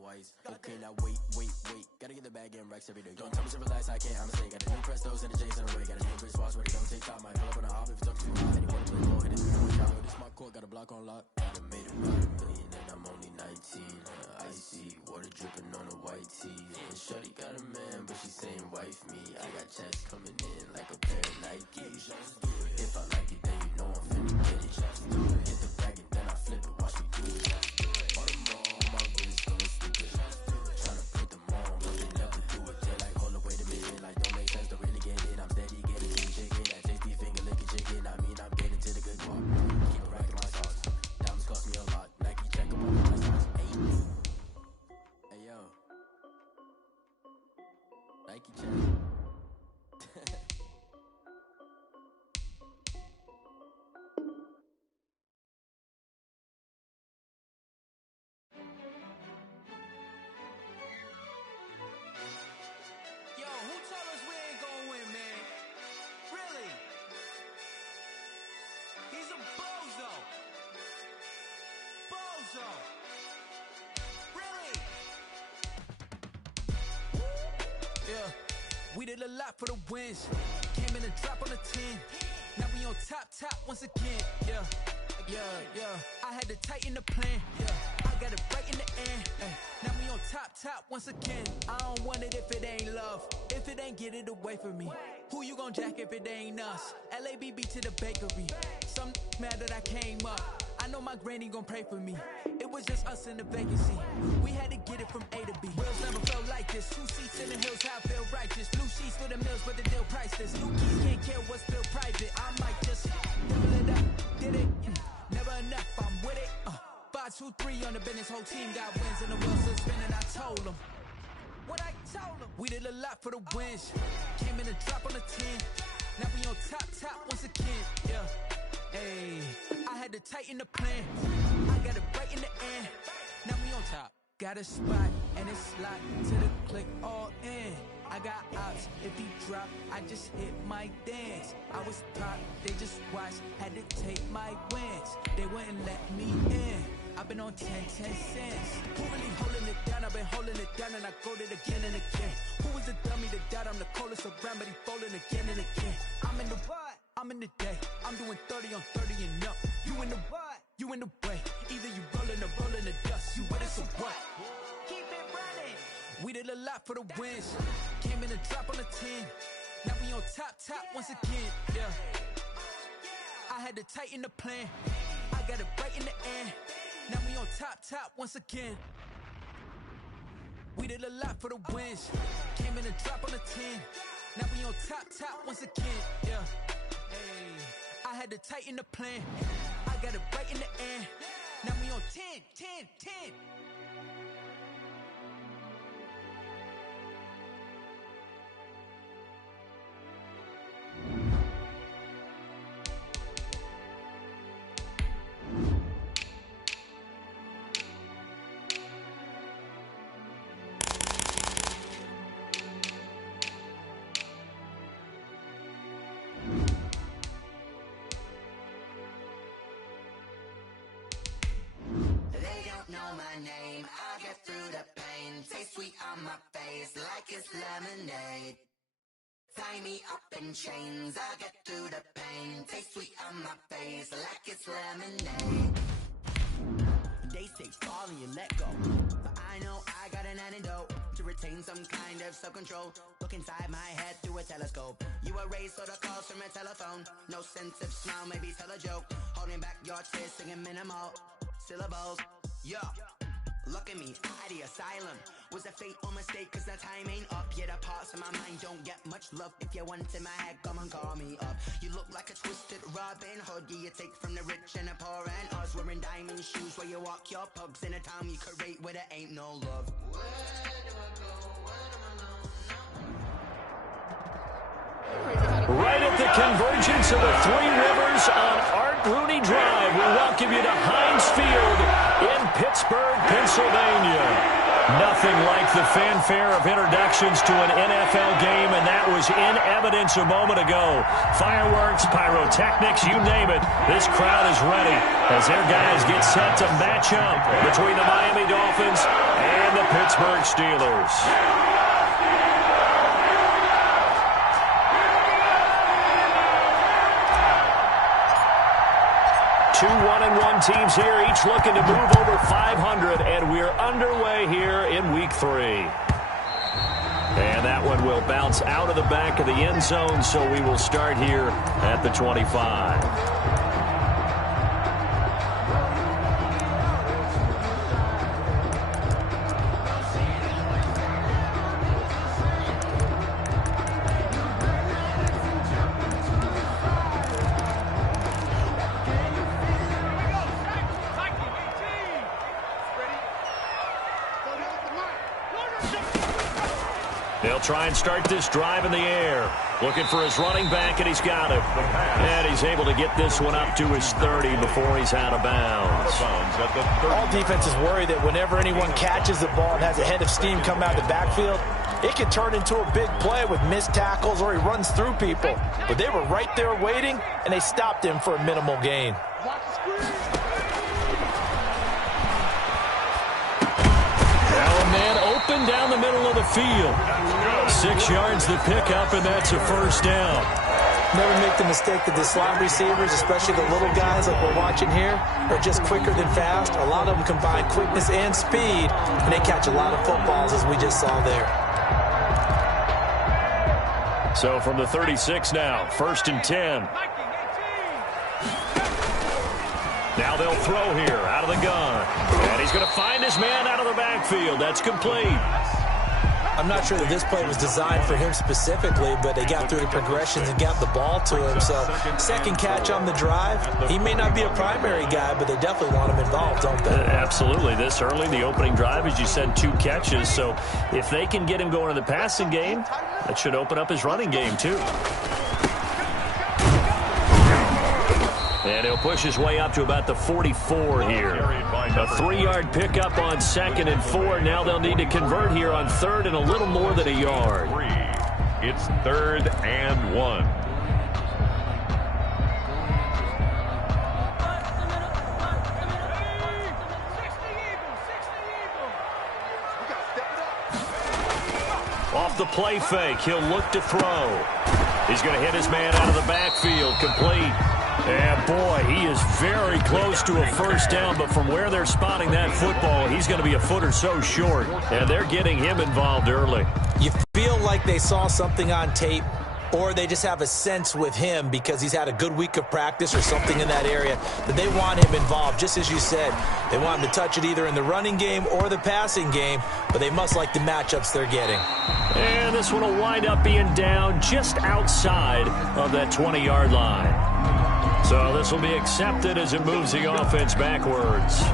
off-whites. Okay, now wait. Gotta get the bag and racks every day. Don't tell me to relax, I can't, I'ma say. Got a new Prestos and a J's in a way. Got a new Chris Boss where they don't take time. Might pull up on a hop if it's up too high. Anyone play ball, hit it through the shot. This my court, got a block on lock. I done made about $1 million and I'm only 19. Icy, water dripping on a white tee. And shorty got a man, but she saying wife me. I got checks coming in like a pair of Nikes. If I like it, then you know I'm finna get it. Hit the bag and then I flip it, watch me do it. All the more, my wrist going stupid. Tryna put them on, but they never do it. They like, hold up, wait a minute, like don't make sense to really get it. I'm steady getting to the chicken, that tasty finger licking chicken. I mean, I'm getting to the good part. Keep it racking my sauce. Diamonds cost me a lot. Nike check up on my sauce. Hey yo, Nike check. We did a lot for the wins. Came in a drop on the 10. Now we on top once again. Yeah. I had to tighten the plan. I got it right in the end. Now we on top once again. I don't want it if it ain't love. If it ain't, get it away from me. Who you gon' jack if it ain't us? LABB to the bakery. Some mad that I came up. I know my granny gon' pray for me. It was just us in the vacancy. We had to get it from A to B. Wheels never felt like this. 2 seats in the hills, how I feel righteous. Blue sheets for the mills, but the deal priceless. New keys can't care what's still private. I might just double it up, did it. Never enough, I'm with it. 5, 2, 3 on the business. Whole team got wins and the wheels still spinning. I told them what I told them. We did a lot for the wins. Came in a drop on the 10. Now we on top once again. Yeah. Hey, I had to tighten the plan. I got it right in the end. Now we on top. Got a spot and it's locked to the click all in. I got ops. If he drop, I just hit my dance. I was top, they just watched. Had to take my wins. They wouldn't let me in. I've been on 10 cents. Who really holding it down? I've been holding it down and I go it again and again. Who was the dummy that doubt I'm the coldest around, but he folding again and again. I'm in the what? I'm in the day. I'm doing 30 on 30 and up. You in the what? You in the way. Either you rolling or rolling the dust. You with us or what? Keep it running. We did a lot for the wins. Came in a drop on the 10. Now we on top once again. Yeah. I had to tighten the plan. I got it right in the end. Now we on top once again. We did a lot for the wins. Came in a drop on the 10. Now we on top once again. Yeah. Hey, I had to tighten the plan. I got it right in the end. Now we on 10. Name, I'll get through the pain. Taste sweet on my face like it's lemonade. Tie me up in chains, I'll get through the pain. Taste sweet on my face like it's lemonade. They say fall and you let go, but I know I got an antidote to retain some kind of self-control. Look inside my head through a telescope. You erase all the calls from a telephone. No sense of smile, maybe tell a joke. Holding back your tears, singing minimal syllables. Yeah. Look at me, out the asylum. Was a fate or mistake, cause the time ain't up. Yeah, the parts of my mind don't get much love. If you want in my head, come and call me up. You look like a twisted Robin Hood. Yeah, you take from the rich and the poor and us. Wearing diamond shoes where you walk your pugs in a town you create where there ain't no love. Where do I go? Where do I know? Right at the convergence of the Three Rivers on Art Rooney Drive, we welcome you to Heinz Field in Pittsburgh, Pennsylvania. Nothing like the fanfare of introductions to an NFL game, and that was in evidence a moment ago. Fireworks, pyrotechnics, you name it. This crowd is ready as their guys get set to match up between the Miami Dolphins and the Pittsburgh Steelers. Two 1-1 teams here, each looking to move over 500, and we're underway here in Week 3. And that one will bounce out of the back of the end zone, so we will start here at the 25. They'll try and start this drive in the air. Looking for his running back, and he's got him. And he's able to get this one up to his 30 before he's out of bounds. All defenses worry that whenever anyone catches the ball and has a head of steam come out of the backfield, it can turn into a big play with missed tackles or he runs through people. But they were right there waiting, and they stopped him for a minimal gain. Open down the middle of the field. 6 yards the pickup, and that's a first down. Never make the mistake that the slot receivers, especially the little guys like we're watching here, are just quicker than fast. A lot of them combine quickness and speed, and they catch a lot of footballs, as we just saw there. So from the 36 now, 1st and 10. Now they'll throw here out of the gun. And he's going to find his man out of the backfield. That's complete. I'm not sure that this play was designed for him specifically, but they got through the progressions and got the ball to him. So second catch on the drive. He may not be a primary guy, but they definitely want him involved, don't they? Absolutely. This early, the opening drive, as you said, 2 catches. So if they can get him going in the passing game, that should open up his running game too. And he'll push his way up to about the 44 here. A 3-yard pickup on 2nd and 4. Now they'll need to convert here on 3rd and a little more than a yard. It's 3rd and 1. Off the play fake, he'll look to throw. He's going to hit his man out of the backfield, complete. And, boy, he is very close to a first down, but from where they're spotting that football, he's going to be a foot or so short, and they're getting him involved early. You feel like they saw something on tape, or they just have a sense with him because he's had a good week of practice or something in that area that they want him involved. Just as you said, they want him to touch it either in the running game or the passing game, but they must like the matchups they're getting. And this one will wind up being down just outside of that 20-yard line. So this will be accepted as it moves the offense backwards.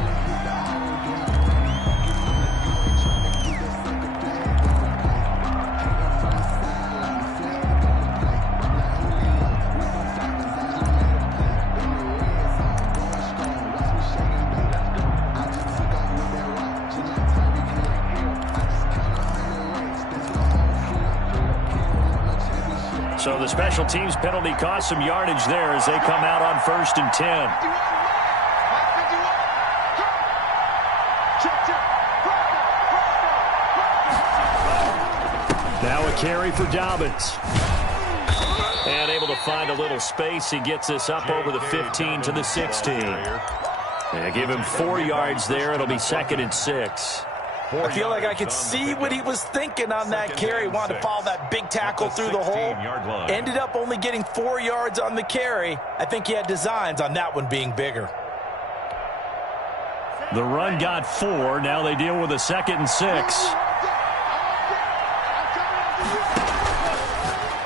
So the special teams penalty cost some yardage there as they come out on 1st and 10. Now a carry for Dobbins. And able to find a little space. He gets this up over the 15 to the 16. And give him 4 yards there. It'll be 2nd and 6. I feel like I could see what he was thinking on that carry. Wanted to follow that big tackle through the hole. Ended up only getting 4 yards on the carry. I think he had designs on that one being bigger. The run got 4. Now they deal with a 2nd and 6.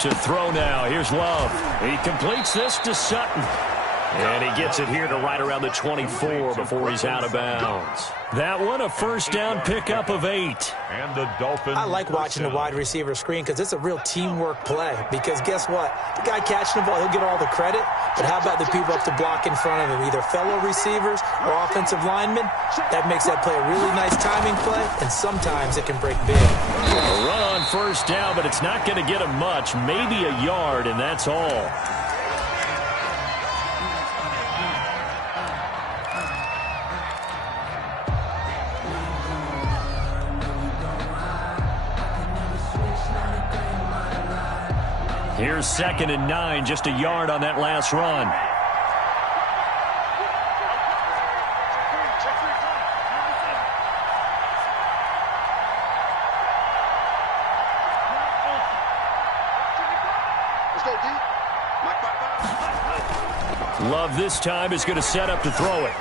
To throw now. Here's Love. He completes this to Sutton. And he gets it here to right around the 24 before he's out of bounds. That one, a first down pickup of 8. And the Dolphins. I like watching the wide receiver screen because it's a real teamwork play. Because guess what? The guy catching the ball, he'll get all the credit. But how about the people up to block in front of him? Either fellow receivers or offensive linemen. That makes that play a really nice timing play. And sometimes it can break big. A run on first down, but it's not going to get him much. Maybe a yard, and that's all. Here's 2nd and 9, just a yard on that last run. Love this time is going to set up to throw it.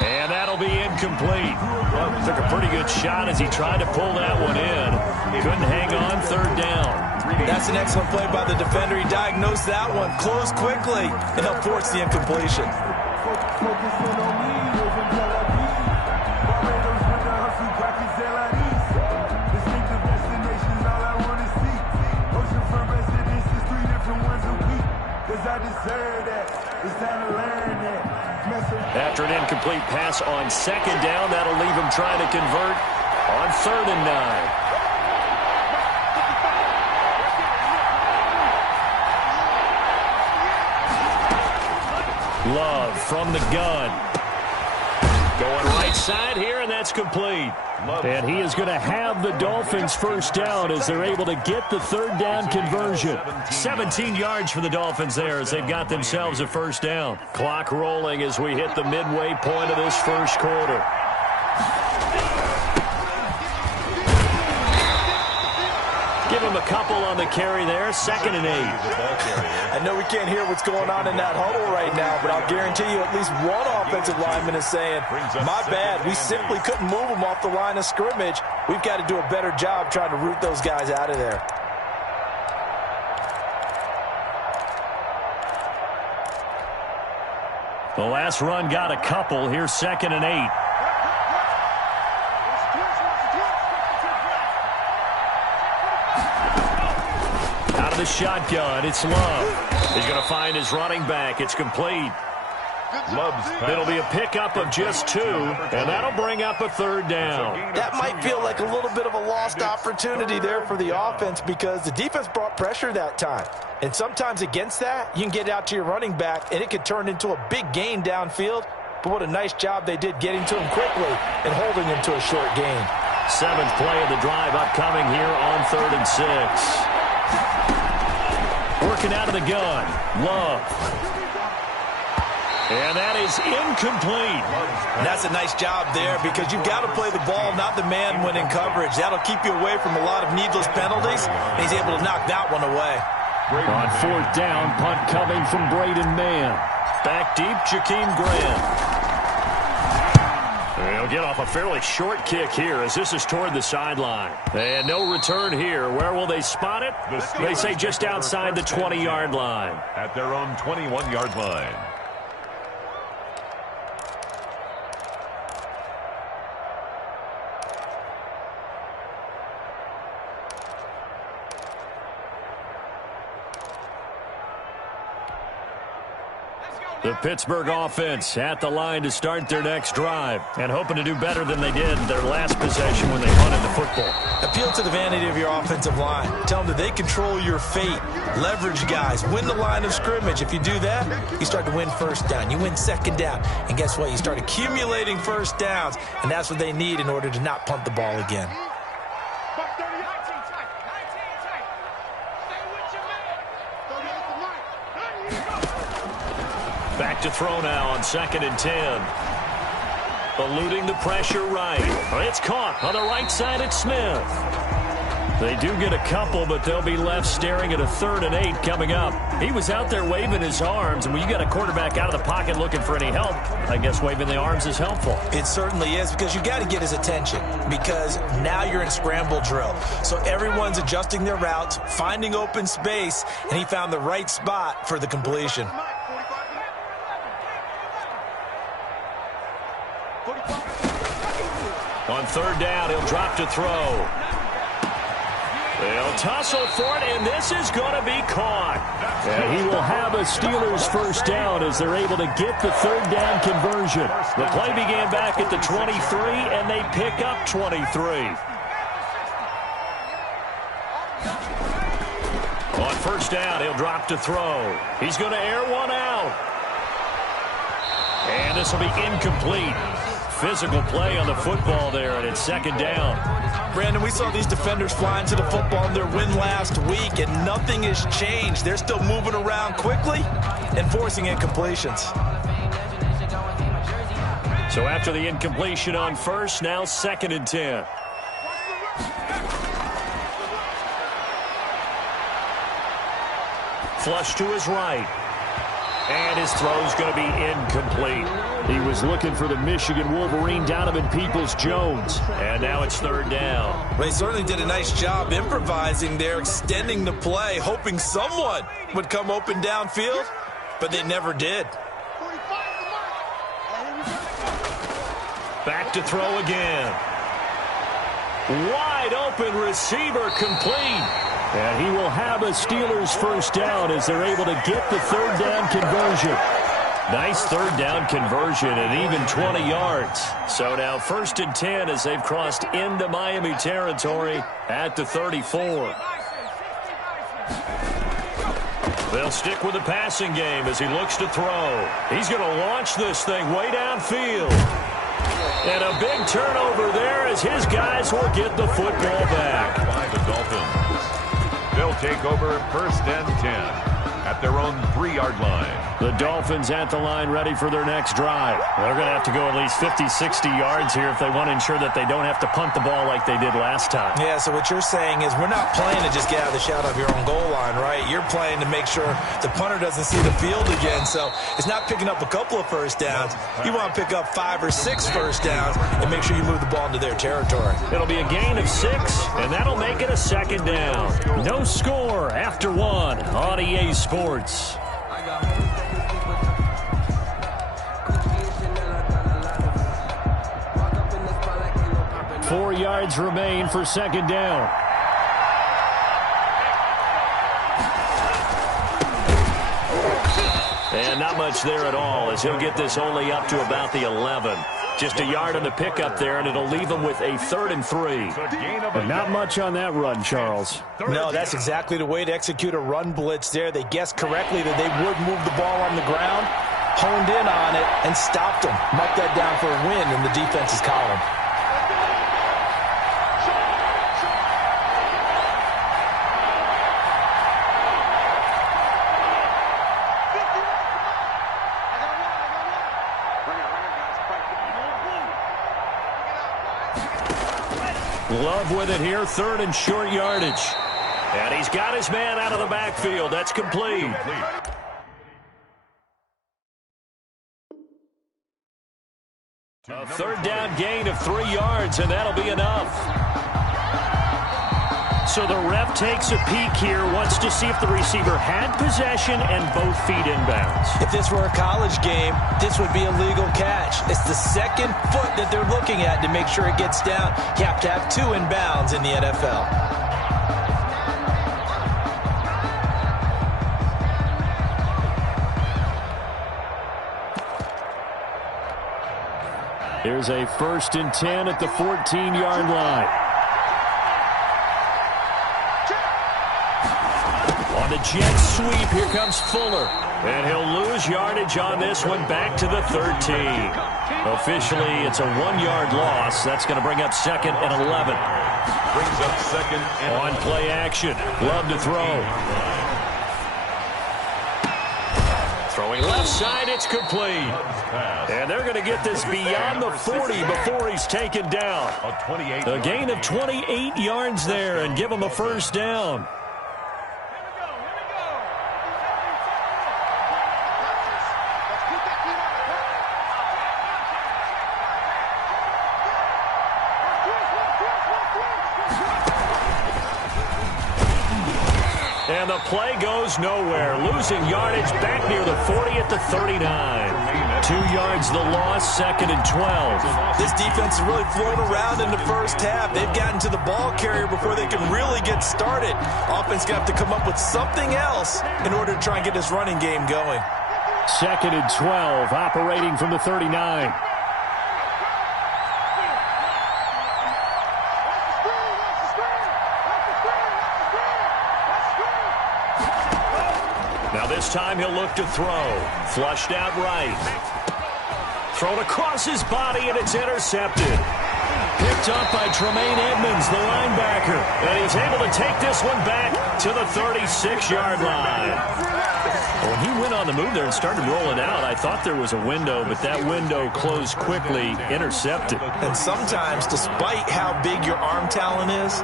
And that'll be incomplete. Well, took a pretty good shot as he tried to pull that one in. Couldn't hang on, 3rd down. That's an excellent play by the defender. He diagnosed that one, closed quickly, and they'll force the incompletion. After an incomplete pass on 2nd down, that'll leave him trying to convert on 3rd and 9. Love from the gun. Going right side here, and that's complete. And he is going to have the Dolphins first down as they're able to get the 3rd down conversion. 17 yards for the Dolphins there as they've got themselves a first down. Clock rolling as we hit the midway point of this first quarter. Give him a couple on the carry there, 2nd and 8. I know we can't hear what's going on in that huddle right now, but I'll guarantee you at least one offensive lineman is saying, my bad, we simply couldn't move them off the line of scrimmage. We've got to do a better job trying to root those guys out of there. The last run got a couple. Here's 2nd and 8. Out of the shotgun, it's Love. He's going to find his running back. It's complete. It'll be a pickup of just 2, and that'll bring up a 3rd down. That might feel like a little bit of a lost opportunity there for the offense because the defense brought pressure that time. And sometimes against that, you can get out to your running back, and it could turn into a big gain downfield. But what a nice job they did getting to him quickly and holding him to a short gain. 7th play of the drive upcoming here on 3rd and 6. Working out of the gun, Love. And that is incomplete. And that's a nice job there because you've got to play the ball, not the man when in coverage. That'll keep you away from a lot of needless penalties, and he's able to knock that one away. On 4th down, punt coming from Braden Mann. Back deep, Jakeem Grant. He'll get off a fairly short kick here as this is toward the sideline. And no return here. Where will they spot it? They say just outside the 20-yard line. At their own 21-yard line. The Pittsburgh offense at the line to start their next drive and hoping to do better than they did their last possession when they punted the football. Appeal to the vanity of your offensive line. Tell them that they control your fate. Leverage guys. Win the line of scrimmage. If you do that, you start to win first down. You win 2nd down. And guess what? You start accumulating first downs, and that's what they need in order to not punt the ball again. Back to throw now on 2nd and 10. Eluding the pressure right. It's caught on the right side at Smith. They do get a couple, but they'll be left staring at a 3rd and 8 coming up. He was out there waving his arms, and when you got a quarterback out of the pocket looking for any help, I guess waving the arms is helpful. It certainly is because you got to get his attention because now you're in scramble drill. So everyone's adjusting their routes, finding open space, and he found the right spot for the completion. On 3rd down, he'll drop to throw. They'll tussle for it, and this is going to be caught. And he will have a Steelers first down as they're able to get the 3rd down conversion. The play began back at the 23, and they pick up 23. On 1st down, he'll drop to throw. He's going to air one out. And this will be incomplete. physical play on the football there, and it's second down. Brandon, we saw these defenders flying to the football in their win last week, and nothing has changed. They're still moving around quickly and forcing incompletions. So after the incompletion on first, now 2nd and 10. Flush to his right. And his throw's going to be incomplete. He was looking for the Michigan Wolverine, Donovan Peoples-Jones. And now it's 3rd down. They certainly did a nice job improvising there, extending the play, hoping someone would come open downfield, but they never did. Back to throw again. Wide open receiver, complete. And he will have a Steelers first down as they're able to get the 3rd down conversion. Nice 3rd down conversion and even 20 yards. So now 1st and 10 as they've crossed into Miami territory at the 34. They'll stick with the passing game as he looks to throw. He's going to launch this thing way downfield. And a big turnover there as his guys will get the football back. By the Dolphins. They'll take over 1st and 10 at their own 3-yard line. The Dolphins at the line ready for their next drive. They're going to have to go at least 50, 60 yards here if they want to ensure that they don't have to punt the ball like they did last time. Yeah, so what you're saying is we're not playing to just get out of the shadow of your own goal line, right? You're playing to make sure the punter doesn't see the field again. So it's not picking up a couple of first downs. You want to pick up 5 or 6 first downs and make sure you move the ball into their territory. It'll be a gain of 6, and that'll make it a 2nd down. No score after 1 on EA Sports. 4 yards remain for 2nd down. And not much there at all as he'll get this only up to about the 11. Just a yard on the pickup there, and it'll leave him with a 3rd and 3. But not much on that run, Charles. No, that's exactly the way to execute a run blitz there. They guessed correctly that they would move the ball on the ground, honed in on it, and stopped them. Mark that down for a win in the defense's column. Love with it here, 3rd and short yardage. And he's got his man out of the backfield. That's complete. A 3rd down gain of 3 yards, and that'll be enough. So the ref takes a peek here, wants to see if the receiver had possession and both feet inbounds. If this were a college game, this would be a legal catch. It's the 2nd foot that they're looking at to make sure it gets down. You have to have 2 inbounds in the NFL. Here's a 1st and 10 at the 14-yard line. On the jet sweep, here comes Fuller. And he'll lose yardage on this one, back to the 13. Officially, it's a 1-yard loss. That's going to bring up 2nd and 11. Brings up 2nd and on play action. Love to throw. Throwing left side, it's complete. And they're going to get this beyond the 40 before he's taken down. A gain of 28 yards there and give him a first down. And the play goes nowhere. Losing yardage back near the 40 at the 39. 2 yards the loss, 2nd and 12. This defense has really flown around in the first half. They've gotten to the ball carrier before they can really get started. Offense got to come up with something else in order to try and get this running game going. 2nd and 12, operating from the 39. Now this time he'll look to throw. Flushed out right. thrown across his body, and it's intercepted. Picked up by Tremaine Edmonds, the linebacker. And he's able to take this one back to the 36-yard line. When he went on the move there and started rolling out, I thought there was a window, but that window closed quickly, intercepted. And sometimes, despite how big your arm talent is,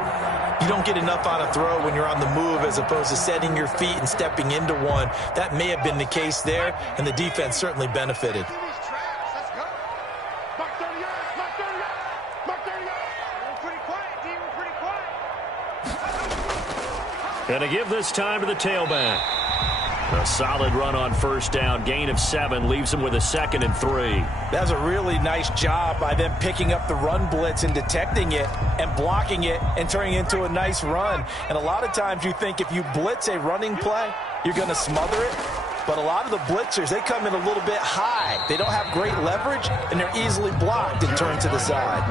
you don't get enough on a throw when you're on the move as opposed to setting your feet and stepping into one. That may have been the case there, and the defense certainly benefited. And to give this time to the tailback. A solid run on first down. Gain of 7 leaves him with a 2nd and 3. That's a really nice job by them picking up the run blitz and detecting it and blocking it and turning it into a nice run. And a lot of times you think if you blitz a running play, you're going to smother it. But a lot of the blitzers, they come in a little bit high. They don't have great leverage, and they're easily blocked and turned to the side.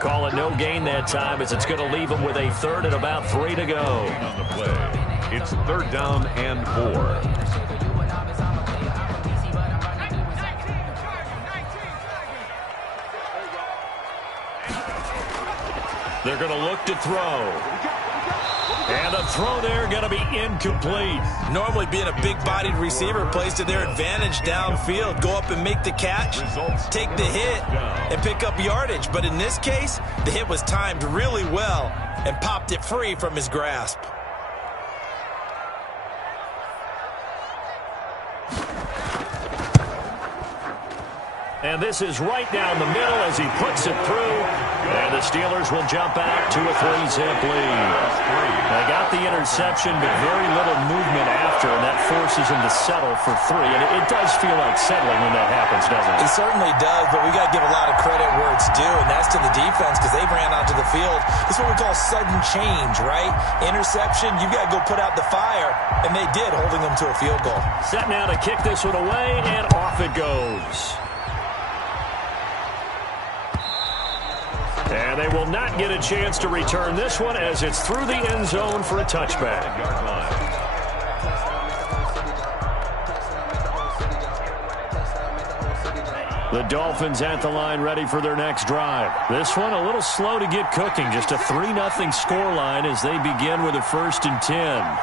Call it no gain that time as it's going to leave him with a 3rd and about 3 to go. On the play. It's 3rd down and 4. They're going to look to throw. And the throw there going to be incomplete. Normally being a big-bodied receiver plays to their advantage downfield. Go up and make the catch, take the hit, and pick up yardage. But in this case, the hit was timed really well and popped it free from his grasp. And this is right down the middle as he puts it through. And the Steelers will jump back to a 3-zip lead. They got the interception, but very little movement after, and that forces him to settle for 3. And it does feel like settling when that happens, doesn't it? It certainly does, but we got to give a lot of credit where it's due, and that's to the defense because they ran onto the field. It's what we call sudden change, right? Interception, you got to go put out the fire, and they did, holding them to a field goal. Set now to kick this one away, and off it goes. And they will not get a chance to return this one as it's through the end zone for a touchback. The Dolphins at the line ready for their next drive. This one a little slow to get cooking. Just a 3-0 scoreline as they begin with a 1st and 10.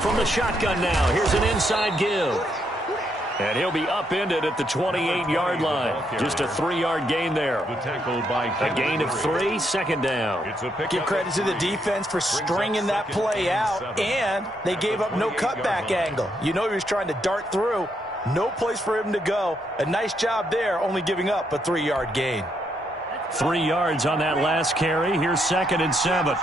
From the shotgun now, here's an inside give. And he'll be upended at the 28-yard line. Just a 3-yard gain there. A gain of 3, 2nd down. Give credit to the defense for stringing that play out, and they gave up no cutback angle. You know he was trying to dart through. No place for him to go. A nice job there, only giving up a 3-yard gain. 3 yards on that last carry. Here's 2nd and 7.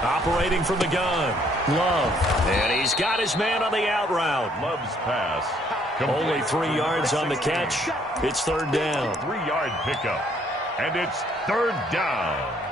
Operating from the gun, Love. And he's got his man on the out route. Love's pass. Only 3 yards on the catch. It's 3rd down. 3-yard pickup. And it's 3rd down.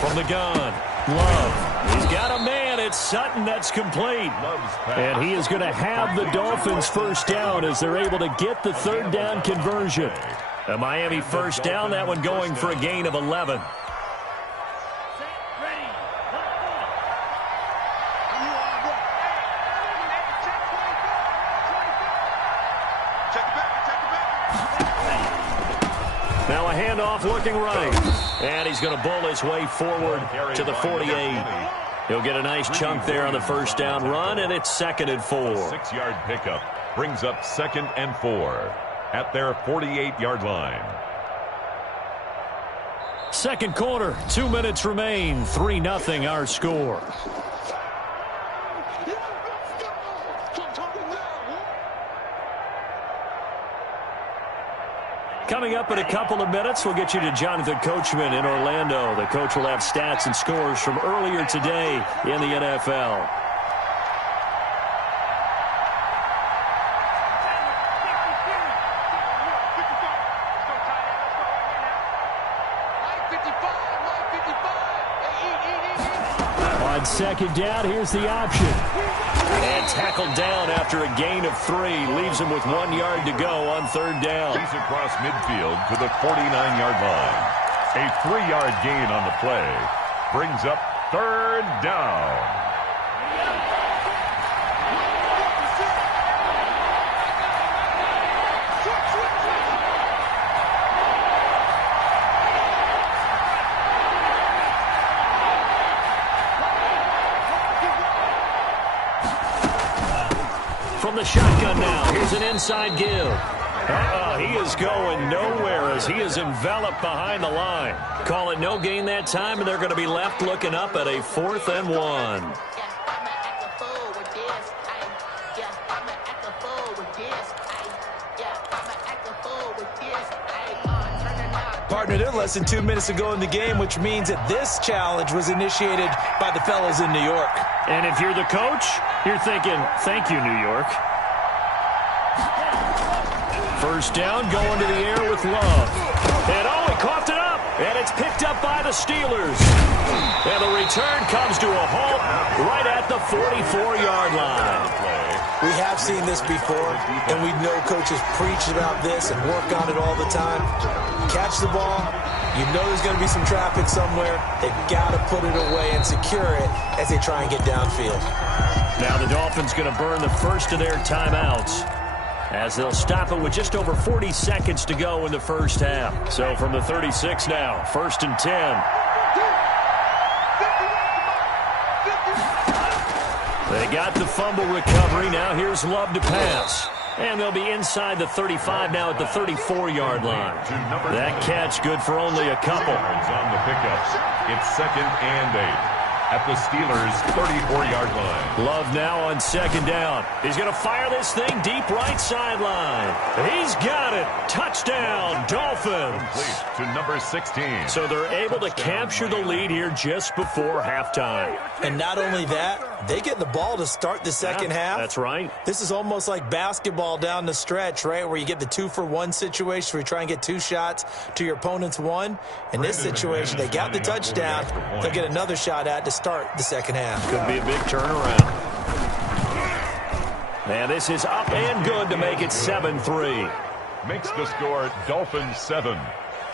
From the gun, Love. He's got a man. It's Sutton. That's complete. And he is going to have the Dolphins 1st down as they're able to get the 3rd down conversion. A Miami 1st down, that one going for a gain of 11. Now a handoff looking right. And he's going to bull his way forward to the 48. He'll get a nice chunk there on the 1st down run, and it's 2nd and 4. 6-yard pickup brings up 2nd and 4 at their 48-yard line. Second quarter, 2 minutes remain. 3-0 our score. Coming up in a couple of minutes, we'll get you to Jonathan Coachman in Orlando. The coach will have stats and scores from earlier today in the NFL. On second down, here's the option. And tackled down after a gain of 3. Leaves him with 1 yard to go on third down. He's across midfield to the 49-yard line. A 3-yard gain on the play brings up third down. From the shotgun now, here's an inside give. He is going nowhere as he is enveloped behind the line. Call it no gain that time, and they're going to be left looking up at a 4th and 1. Partner, they're less than 2 minutes ago in the game, which means that this challenge was initiated by the fellas in New York. And if you're the coach, you're thinking, thank you, New York. First down, going to the air with Love. And he coughed it up. And it's picked up by the Steelers. And the return comes to a halt right at the 44-yard line. We have seen this before, and we know coaches preach about this and work on it all the time. Catch the ball. You know there's going to be some traffic somewhere. They've got to put it away and secure it as they try and get downfield. Now the Dolphins going to burn the first of their timeouts as they'll stop it with just over 40 seconds to go in the first half. So from the 36 now, 1st and 10. They got the fumble recovery. Now here's Love to pass. And they'll be inside the 35 now at the 34-yard line. That catch good for only a couple. On the pickups. It's 2nd and 8 at the Steelers' 34-yard line. Love now on second down. He's going to fire this thing deep right sideline. He's got it. Touchdown, Dolphins. Complete to number 16. So they're able to capture the lead here just before halftime. And not only that, they get the ball to start the second half. That's right. This is almost like basketball down the stretch, right, where you get the 2-for-1 situation where you try and get 2 shots to your opponent's 1. In this situation, they got the touchdown. They'll get another shot at to start the second half. Could be a big turnaround. And this is up and good to make it 7-3. Makes the score Dolphins 7,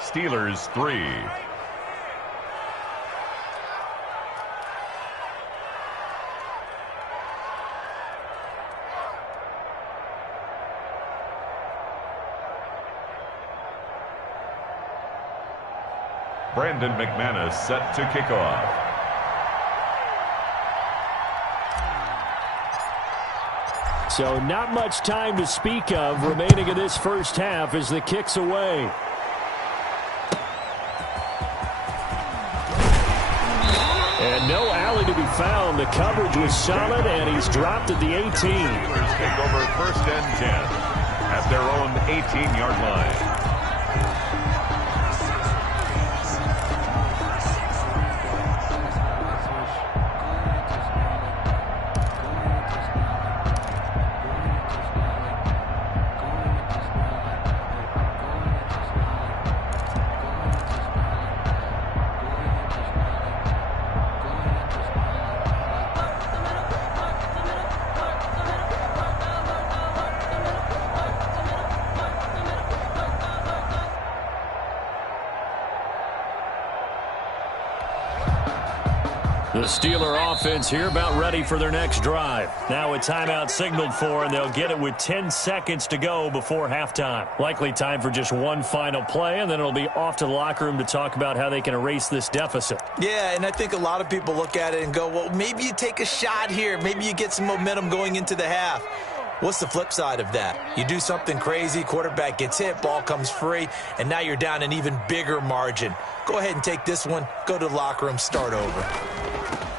Steelers 3. Brandon McManus set to kick off. So not much time to speak of remaining in this first half as the kick's away. And no alley to be found. The coverage was solid, and he's dropped at the 18. Steelers take over 1st and 10 at their own 18-yard line. The Steeler offense here about ready for their next drive. Now a timeout signaled for, and they'll get it with 10 seconds to go before halftime. Likely time for just one final play, and then it'll be off to the locker room to talk about how they can erase this deficit. Yeah, and I think a lot of people look at it and go, well, maybe you take a shot here. Maybe you get some momentum going into the half. What's the flip side of that? You do something crazy, quarterback gets hit, ball comes free, and now you're down an even bigger margin. Go ahead and take this one, go to the locker room, start over.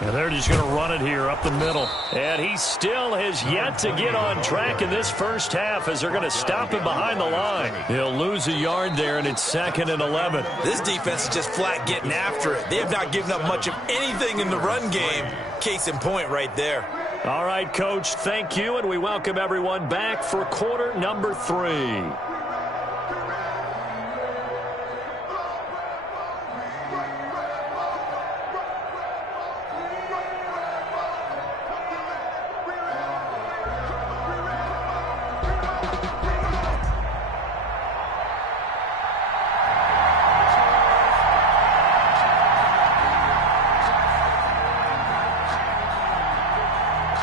And they're just going to run it here up the middle. And he still has yet to get on track in this first half as they're going to stop him behind the line. He'll lose a yard there, and it's 2nd and 11. This defense is just flat getting after it. They have not given up much of anything in the run game. Case in point right there. All right, Coach, thank you, and we welcome everyone back for quarter number 3.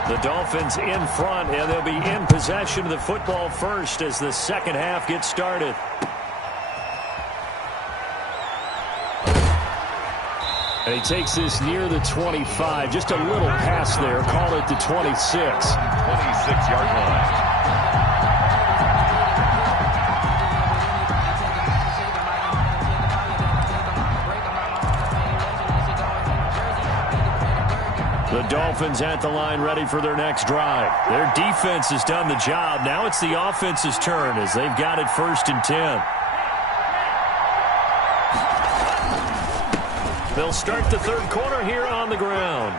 The Dolphins in front, and they'll be in possession of the football first as the second half gets started. And he takes this near the 25. Just a little pass there. Call it the 26. 26-yard line. The Dolphins at the line ready for their next drive. Their defense has done the job. Now it's the offense's turn as they've got it 1st and 10. They'll start the third quarter here on the ground.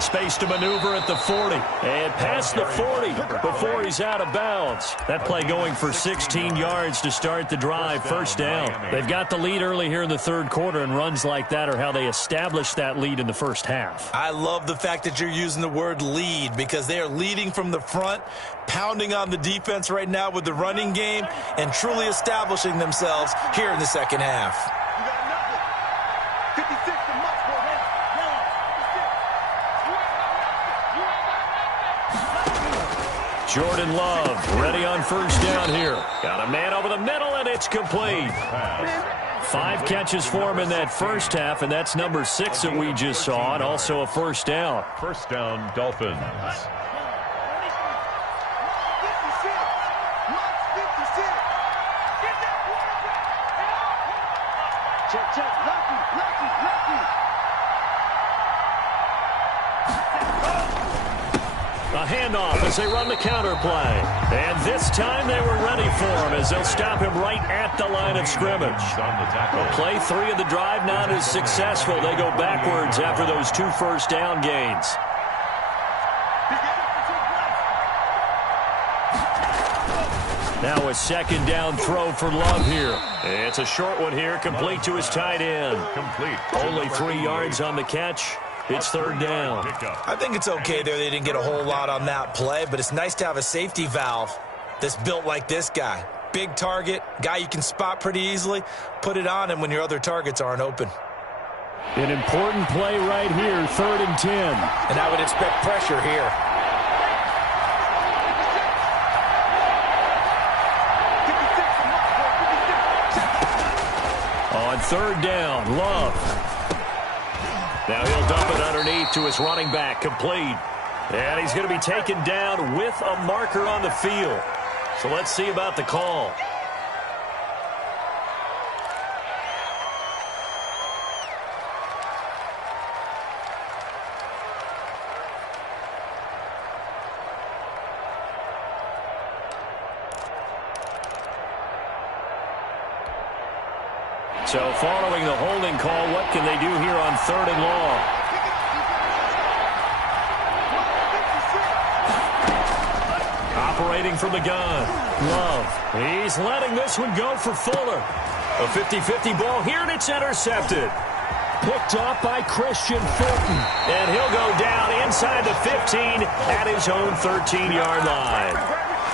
Space to maneuver at the 40. And past the 40 before he's out of bounds. That play going for 16 yards to start the drive. First down. They've got the lead early here in the third quarter, and runs like that are how they establish that lead in the first half. I love the fact that you're using the word lead because they are leading from the front, pounding on the defense right now with the running game, and truly establishing themselves here in the second half. Jordan Love ready on first down here. Got a man over the middle, and it's complete. 5 catches for him in that first half, and that's number 6 that we just saw, and also a first down. First down, Dolphins. A handoff as they run the counter play. And this time they were ready for him as they'll stop him right at the line of scrimmage. Play 3 of the drive not as successful. They go backwards after those 2 first down gains. Now a second down throw for Love here. It's a short one here, complete to his tight end. Complete. Only 3 yards on the catch. It's third down. I think it's okay there. They didn't get a whole lot on that play, but it's nice to have a safety valve that's built like this guy. Big target, guy you can spot pretty easily. Put it on him when your other targets aren't open. An important play right here, 3rd and 10. And I would expect pressure here. On 3rd down, Love. Now he'll dump it underneath to his running back, complete. And he's going to be taken down with a marker on the field. So let's see about the call. So following the holding call, what can they do here on 3rd and long? Operating from the gun. Love. He's letting this one go for Fuller. A 50-50 ball here, and it's intercepted. Picked off by Christian Fulton. And he'll go down inside the 15 at his own 13-yard line.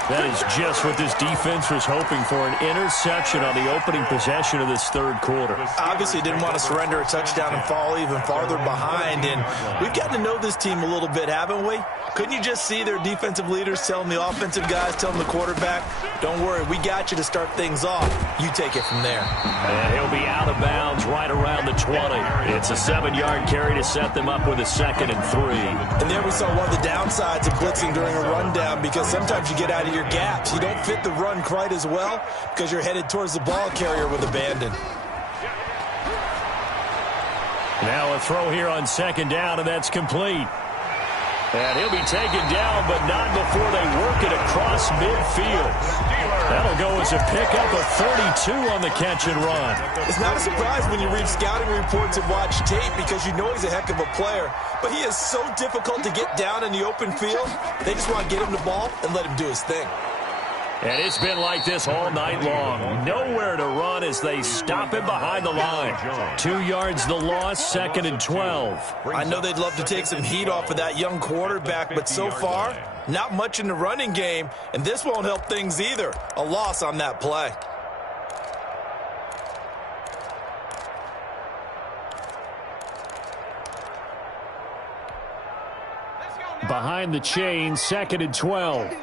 That is just what this defense was hoping for, an interception on the opening possession of this third quarter. Obviously didn't want to surrender a touchdown and fall even farther behind, and we've gotten to know this team a little bit, haven't we? Couldn't you just see their defensive leaders telling the offensive guys, telling the quarterback, don't worry, we got you to start things off. You take it from there. And he'll be out of bounds right around the 20. It's a 7-yard carry to set them up with a 2nd and 3. And there we saw one of the downsides of blitzing during a rundown, because sometimes you get out of your gaps. You don't fit the run quite as well because you're headed towards the ball carrier with abandon. Now a throw here on 2nd down, and that's complete. And he'll be taken down, but not before they work it across midfield. That'll go as a pickup of 32 on the catch and run. It's not a surprise when you read scouting reports and watch tape, because you know he's a heck of a player. But he is so difficult to get down in the open field. They just want to get him the ball and let him do his thing. And it's been like this all night long. Nowhere to run as they stop him behind the line. 2 yards the loss, 2nd and 12. I know they'd love to take some heat off of that young quarterback, but so far, not much in the running game, and this won't help things either. A loss on that play. Behind the chain, 2nd and 12.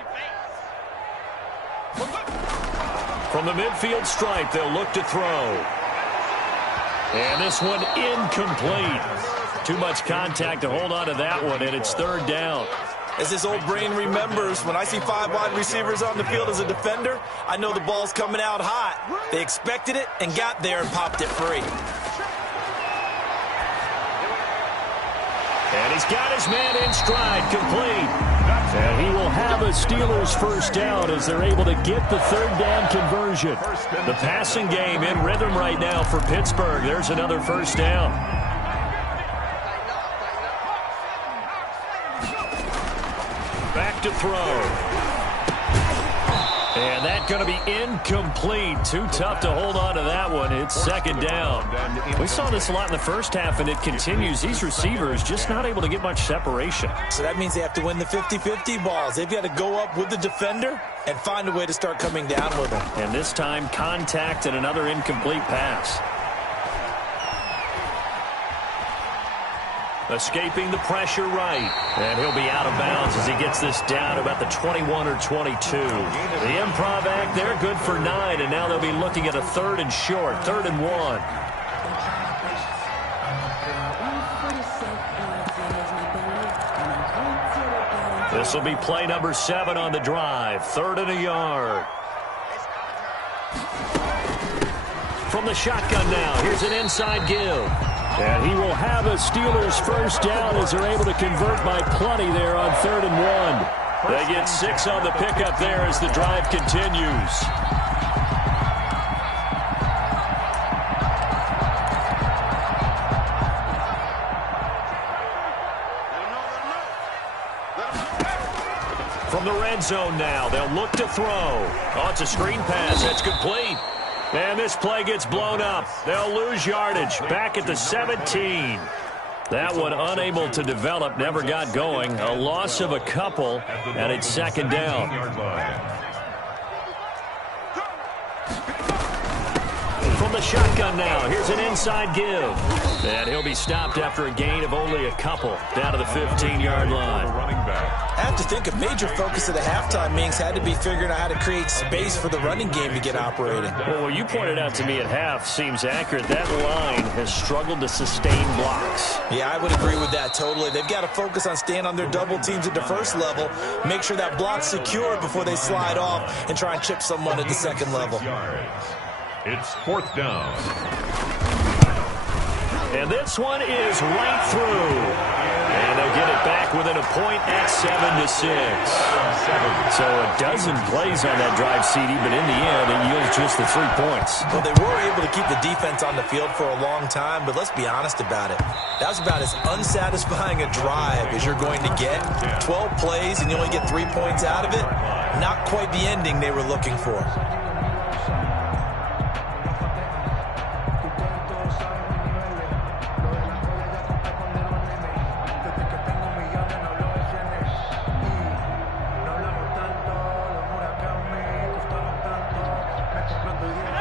From the midfield stripe, they'll look to throw. And this one incomplete. Too much contact to hold on to that one, and it's 3rd down. As this old brain remembers, when I see 5 wide receivers on the field as a defender, I know the ball's coming out hot. They expected it and got there and popped it free. And he's got his man in stride, complete. And he will have a Steelers 1st down as they're able to get the 3rd down conversion. The passing game in rhythm right now for Pittsburgh. There's another 1st down. Back to throw. And that's going to be incomplete. Too tough to hold on to that one. It's 2nd down. We saw this a lot in the first half, and it continues. These receivers just not able to get much separation. So that means they have to win the 50-50 balls. They've got to go up with the defender and find a way to start coming down with them. And this time, contact and another incomplete pass. Escaping the pressure right. And he'll be out of bounds as he gets this down about the 21 or 22. The improv act, they're good for 9, and now they'll be looking at a 3rd and short, 3rd and 1. This will be play number 7 on the drive, 3rd and a yard. From the shotgun now, here's an inside give. And he will have a Steelers 1st down as they're able to convert by plenty there on 3rd and 1. They get 6 on the pickup there as the drive continues. From the red zone now, they'll look to throw. Oh, it's a screen pass. That's complete. And this play gets blown up. They'll lose yardage back at the 17. That one unable to develop, never got going. A loss of a couple, and it's 2nd down. From the shotgun now, here's an inside give. And he'll be stopped after a gain of only a couple, down to the 15-yard line. I have to think a major focus of the halftime meetings had to be figuring out how to create space for the running game to get operating. Well, what you pointed out to me at half seems accurate. That line has struggled to sustain blocks. Yeah, I would agree with that totally. They've got to focus on staying on their double teams at the 1st level, make sure that block's secure before they slide off and try and chip someone at the 2nd level. It's 4th down. And this one is right through. And they'll get it back within a point at 7-6. So a dozen plays on that drive, CD, but in the end, it yields just the 3 points. Well, they were able to keep the defense on the field for a long time, but let's be honest about it. That was about as unsatisfying a drive as you're going to get. 12 plays and you only get 3 points out of it. Not quite the ending they were looking for.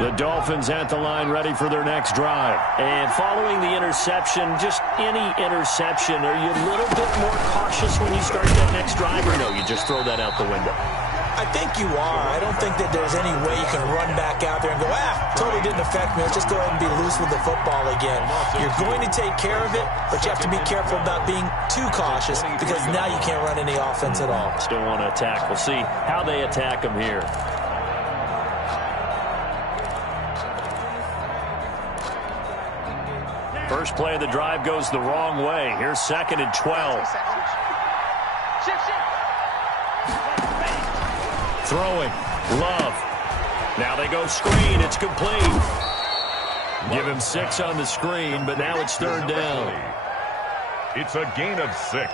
The Dolphins at the line ready for their next drive. And following the interception, just any interception, are you a little bit more cautious when you start that next drive, or no, you just throw that out the window? I think you are. I don't think that there's any way you can run back out there and go, totally didn't affect me. Let's just go ahead and be loose with the football again. You're going to take care of it, but you have to be careful about being too cautious because now you can't run any offense at all. Still want to attack. We'll see how they attack them here. First play of the drive goes the wrong way. Here's 2nd and 12. Throwing. Love. Now they go screen. It's complete. Give him 6 on the screen, but now it's 3rd down. It's a gain of 6,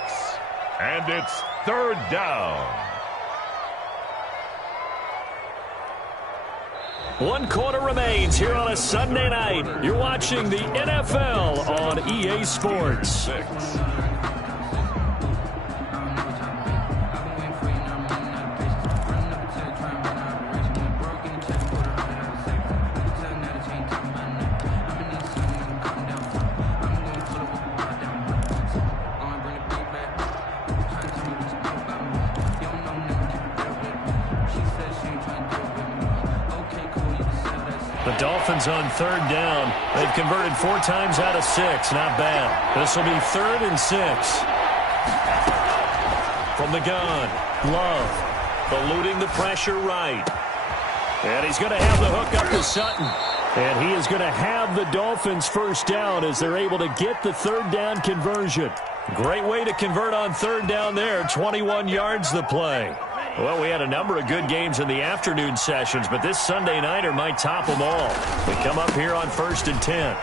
and it's 3rd down. 1 quarter remains here on a Sunday night. You're watching the NFL on EA Sports. The Dolphins on 3rd down. They've converted 4 times out of 6. Not bad. This will be 3rd and 6. From the gun, Love. Eluding the pressure right. And he's going to have the hook up to Sutton. And he is going to have the Dolphins first down as they're able to get the 3rd down conversion. Great way to convert on 3rd down there. 21 yards the play. Well, we had a number of good games in the afternoon sessions, but this Sunday nighter might top them all. We come up here on 1st and 10.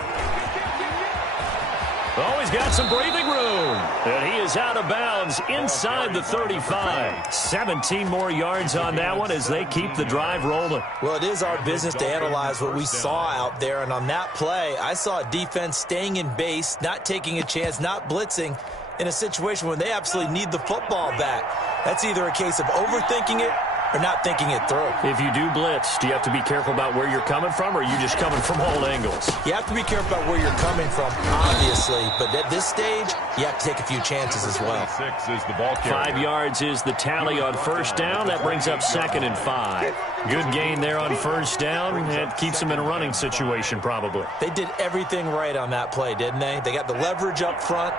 Oh, he's got some breathing room. And he is out of bounds inside the 35. 17 more yards on that one as they keep the drive rolling. Well, it is our business to analyze what we saw out there. And on that play, I saw a defense staying in base, not taking a chance, not blitzing in a situation where they absolutely need the football back. That's either a case of overthinking it or not thinking it through. If you do blitz, do you have to be careful about where you're coming from, or are you just coming from all angles? You have to be careful about where you're coming from, obviously. But at this stage, you have to take a few chances as well. 6 is the ball carrier. 5 yards is the tally on 1st down. That brings up 2nd and 5. Good gain there on 1st down. It keeps them in a running situation, probably. They did everything right on that play, didn't they? They got the leverage up front,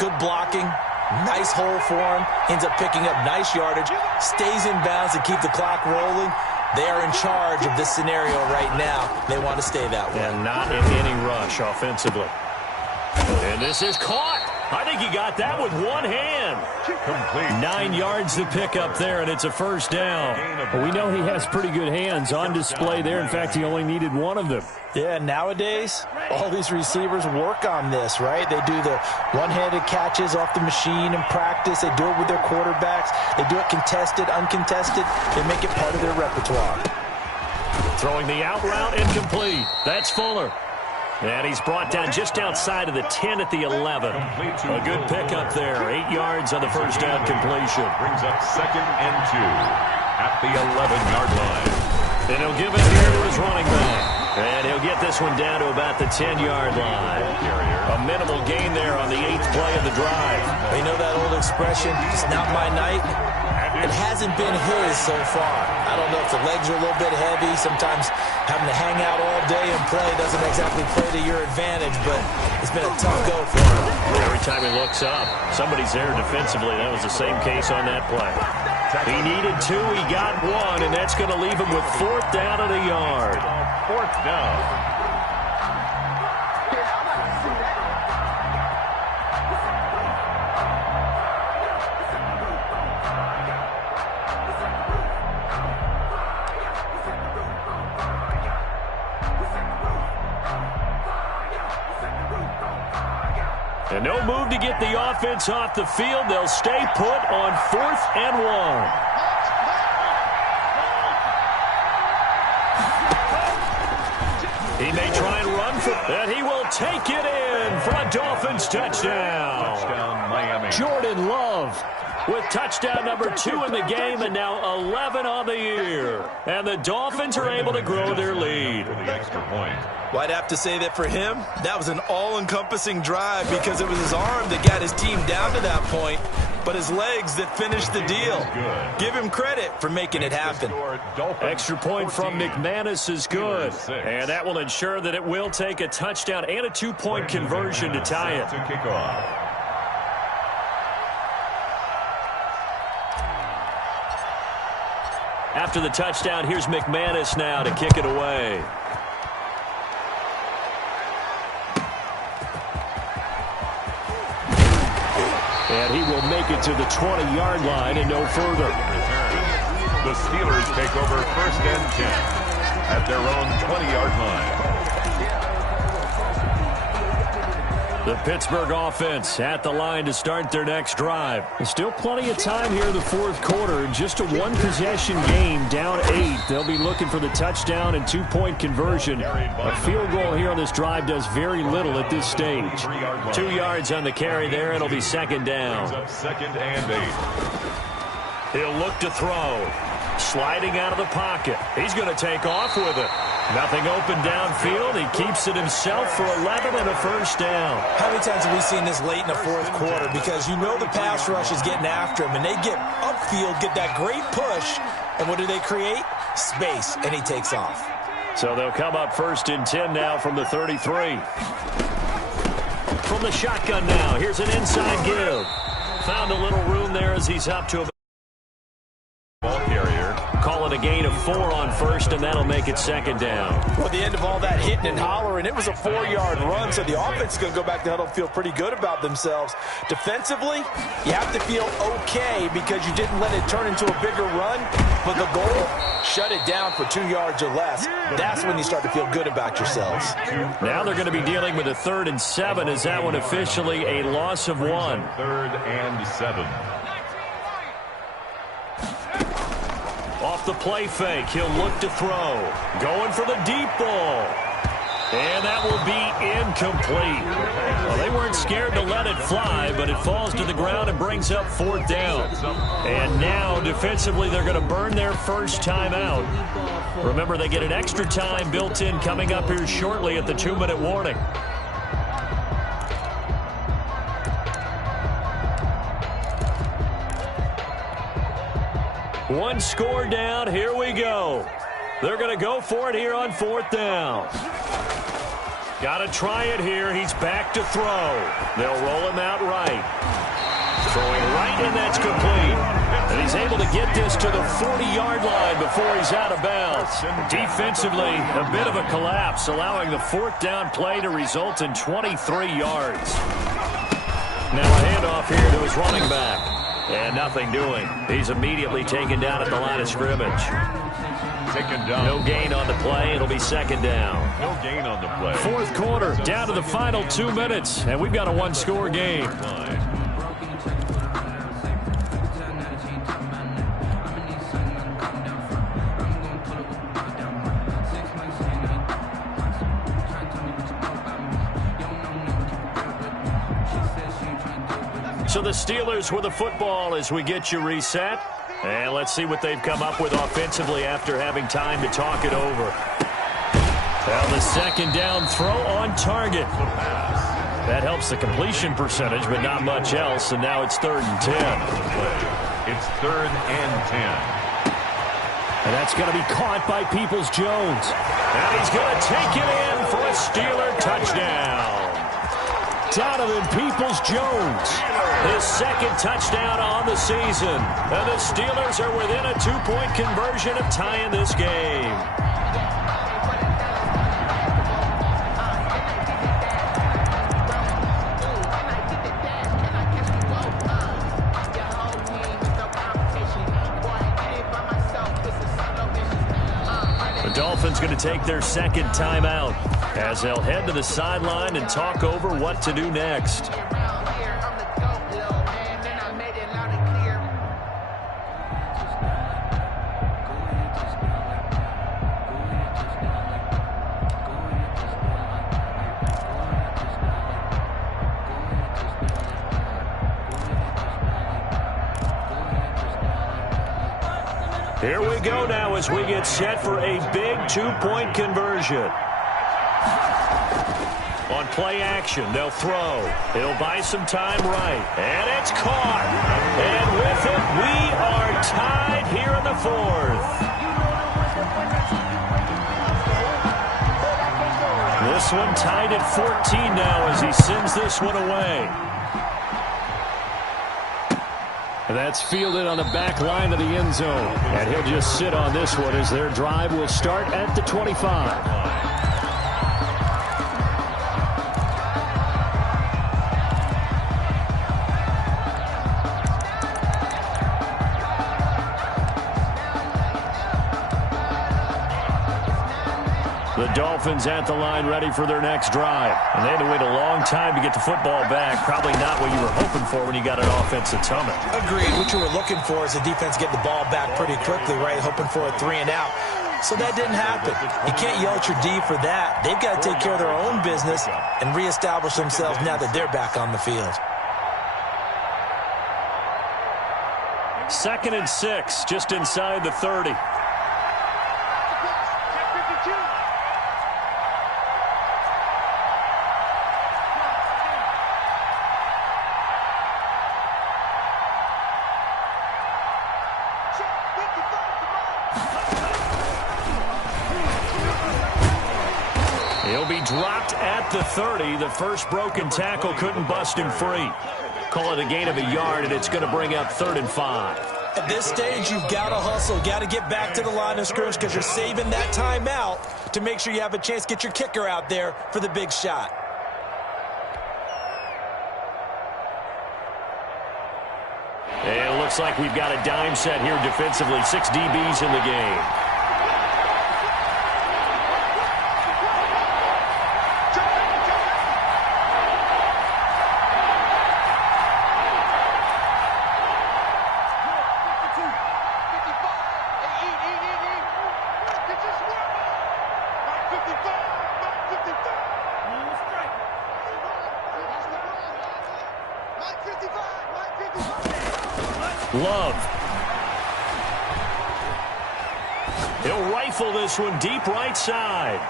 good blocking, nice hole for him, ends up picking up nice yardage, stays in bounds to keep the clock rolling. They are in charge of this scenario right now. They want to stay that way. And not in any rush offensively. And this is caught. I think he got that with one hand. Complete. 9 yards to pick up there, and it's a 1st down. Well, we know he has pretty good hands on display there. In fact, he only needed one of them. Yeah, nowadays, all these receivers work on this, right? They do the one-handed catches off the machine in practice. They do it with their quarterbacks. They do it contested, uncontested. They make it part of their repertoire. Throwing the out route, incomplete. That's Fuller. And he's brought down just outside of the 10 at the 11. A good pickup there. 8 yards on the 1st down completion. Brings up 2nd and 2 at the 11-yard line. And he'll give it here to his running back. And he'll get this one down to about the 10-yard line. A minimal gain there on the 8th play of the drive. You know that old expression, it's not my night? It hasn't been his so far. I don't know if the legs are a little bit heavy. Sometimes having to hang out all day and play doesn't exactly play to your advantage, but it's been a tough go for him. Every time he looks up, somebody's there defensively. That was the same case on that play. He needed 2, he got 1, and that's going to leave him with 4th down at a yard. 4th down. And no move to get the offense off the field. They'll stay put on 4th and 1. He may try and run for it, and he will take it in for a Dolphins touchdown. Touchdown, Miami. Jordan Love. with touchdown number 2 in the game and now 11 on the year. And the Dolphins are able to grow their lead. For the extra point. Well, I'd have to say that for him, that was an all-encompassing drive because it was his arm that got his team down to that point, but his legs that finished the deal. Give him credit for making it happen. Extra point from McManus is good, and that will ensure that it will take a touchdown and a 2-point conversion to tie it. To kick off. After the touchdown, here's McManus now to kick it away. And he will make it to the 20-yard line and no further. The Steelers take over 1st and 10 at their own 20-yard line. The Pittsburgh offense at the line to start their next drive. There's still plenty of time here in the 4th quarter. Just a 1-possession game, down 8. They'll be looking for the touchdown and 2-point conversion. A field goal here on this drive does very little at this stage. 2 yards on the carry there. It'll be 2nd down. 2nd and 8. He'll look to throw. Sliding out of the pocket. He's going to take off with it. Nothing open downfield. He keeps it himself for 11 and a 1st down. How many times have we seen this late in the 4th quarter? Because you know the pass rush is getting after him, and they get upfield, get that great push, and what do they create? Space, and he takes off. So they'll come up 1st and 10 now from the 33. From the shotgun now, here's an inside give. Found a little room there as he's up to a Ball carrier. Calling a gain of 4 on 1st, and that'll make it 2nd down. Well, the end of all that hitting and hollering, it was a 4-yard run, so the offense is going to go back to huddle and feel pretty good about themselves. Defensively, you have to feel okay because you didn't let it turn into a bigger run, but the goal, shut it down for 2 yards or less. That's when you start to feel good about yourselves. Now they're going to be dealing with a 3rd and 7. Is that one officially a loss of 1? 3rd and 7. Off the play fake, he'll look to throw. Going for the deep ball. And that will be incomplete. Well, they weren't scared to let it fly, but it falls to the ground and brings up 4th down. And now, defensively, they're going to burn their first timeout. Remember, they get an extra time built in coming up here shortly at the 2-minute warning. One score down. Here we go. They're going to go for it here on 4th down. Got to try it here. He's back to throw. They'll roll him out right. Throwing right, and that's complete. And he's able to get this to the 40-yard line before he's out of bounds. Defensively, a bit of a collapse, allowing the 4th down play to result in 23 yards. Now a handoff here to his running back. And nothing doing. He's immediately taken down at the line of scrimmage. Taken down. No gain on the play. It'll be 2nd down. No gain on the play. 4th quarter, down to the final 2 minutes, and we've got a 1-score game. So the Steelers with the football as we get you reset. And let's see what they've come up with offensively after having time to talk it over. Well, the 2nd down throw on target. That helps the completion percentage, but not much else. And now it's 3rd and 10. It's 3rd and 10. And that's going to be caught by Peoples-Jones. And he's going to take it in for a Steeler touchdown. Donovan Peoples-Jones, his 2nd touchdown on the season. And the Steelers are within a 2-point conversion of tying this game. The Dolphins going to take their 2nd timeout as they'll head to the sideline and talk over what to do next. Here we go now as we get set for a big two-point conversion. On play action, they'll throw. He'll buy some time right. And it's caught. And with it, we are tied here in the fourth. This one tied at 14 now as he sends this one away. And that's fielded on the back line of the end zone. And he'll just sit on this one as their drive will start at the 25. The Dolphins at the line ready for their next drive. And they had to wait a long time to get the football back. Probably not what you were hoping for when you got an offense that's humming. Agreed. What you were looking for is the defense get the ball back pretty quickly, right? Hoping for a 3 and out. So that didn't happen. You can't yell at your D for that. They've got to take care of their own business and reestablish themselves now that they're back on the field. 2nd and 6, just inside the 30. He'll be dropped at the 30. The first broken tackle couldn't bust him free. Call it a gain of a yard, and it's going to bring up 3rd and 5. At this stage, you've got to hustle. Got to get back to the line of scrimmage because you're saving that timeout to make sure you have a chance to get your kicker out there for the big shot. And it looks like we've got a dime set here defensively. 6 DBs in the game. Love. He'll rifle this one deep right side.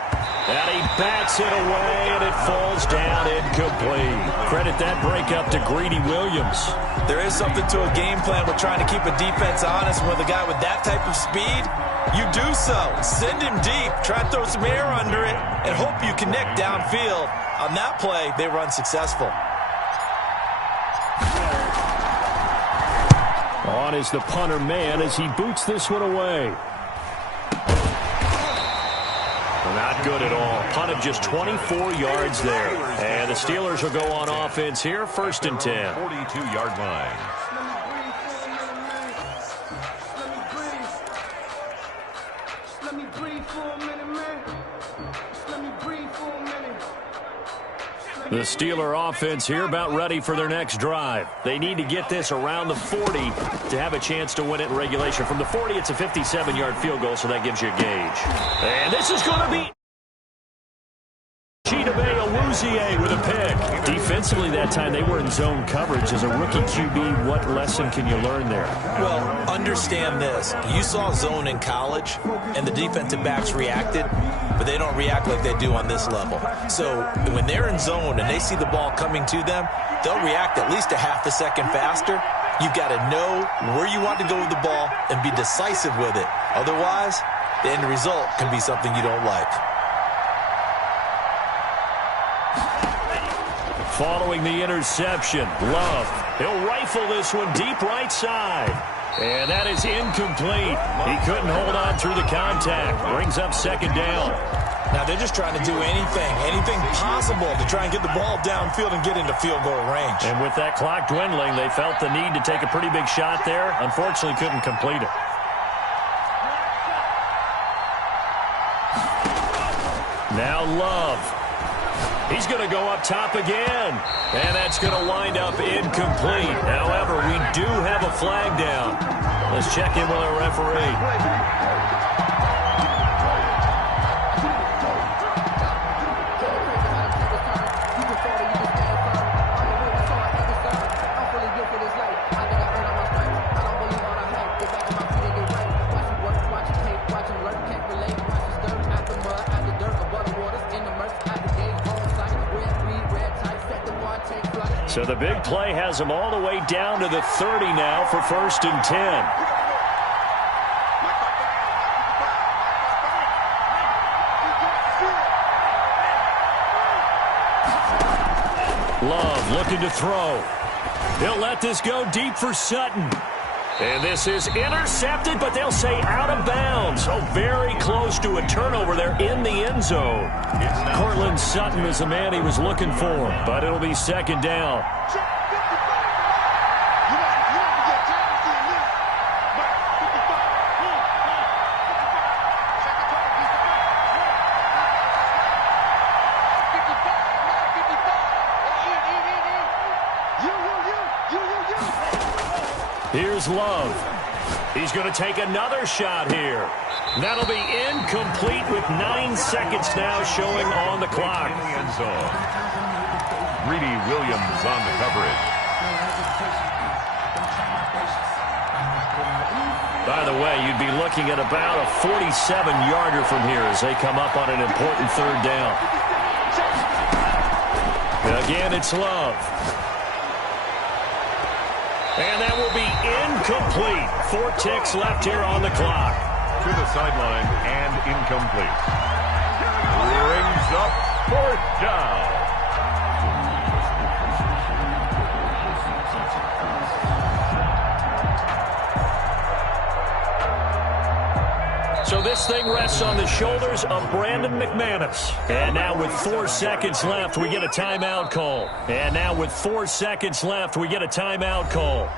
And he bats it away, and it falls down incomplete. Credit that break up to Greedy Williams. There is something to a game plan with trying to keep a defense honest. With a guy with that type of speed, you do so. Send him deep, try to throw some air under it, and hope you connect downfield. On that play, they were unsuccessful. On is the punter man as he boots this one away. Not good at all. Punted just 24 yards there. And the Steelers will go on offense here, 1st and 10. 42-yard line. Let me breathe for a minute, man. Let me breathe for a minute. The Steeler offense here about ready for their next drive. They need to get this around the 40 to have a chance to win it in regulation. From the 40, it's a 57-yard field goal, so that gives you a gauge. And this is going to be Chidobe with a pick. Defensively that time, they were in zone coverage. As a rookie QB, what lesson can you learn there? Well, understand this. You saw zone in college, and the defensive backs reacted, but they don't react like they do on this level. So when they're in zone and they see the ball coming to them, they'll react at least a half a second faster. You've got to know where you want to go with the ball and be decisive with it. Otherwise, the end result can be something you don't like. Following the interception, Love. He'll rifle this one deep right side. And that is incomplete. He couldn't hold on through the contact. Brings up 2nd down. Now they're just trying to do anything possible to try and get the ball downfield and get into field goal range. And with that clock dwindling, they felt the need to take a pretty big shot there. Unfortunately, couldn't complete it. Now Love. He's going to go up top again. And that's going to wind up incomplete. However, we do have a flag down. Let's check in with our referee. So the big play has him all the way down to the 30 now for 1st and 10. Love looking to throw. He'll let this go deep for Sutton. And this is intercepted, but they'll say out of bounds. Oh, very close to a turnover there in the end zone. Cortland Sutton is the man he was looking for, but it'll be 2nd down. Here's Love. He's going to take another shot here. That'll be incomplete with 9 seconds now showing on the clock. In the end zone. Greedy Williams on the coverage. By the way, you'd be looking at about a 47-yarder from here as they come up on an important 3rd down. Again, it's Love. And that will be incomplete. 4 ticks left here on the clock. To the sideline and incomplete. Brings up 4th down. So this thing rests on the shoulders of Brandon McManus. And now with 4 seconds left, we get a timeout call. And now with 4 seconds left, we get a timeout call.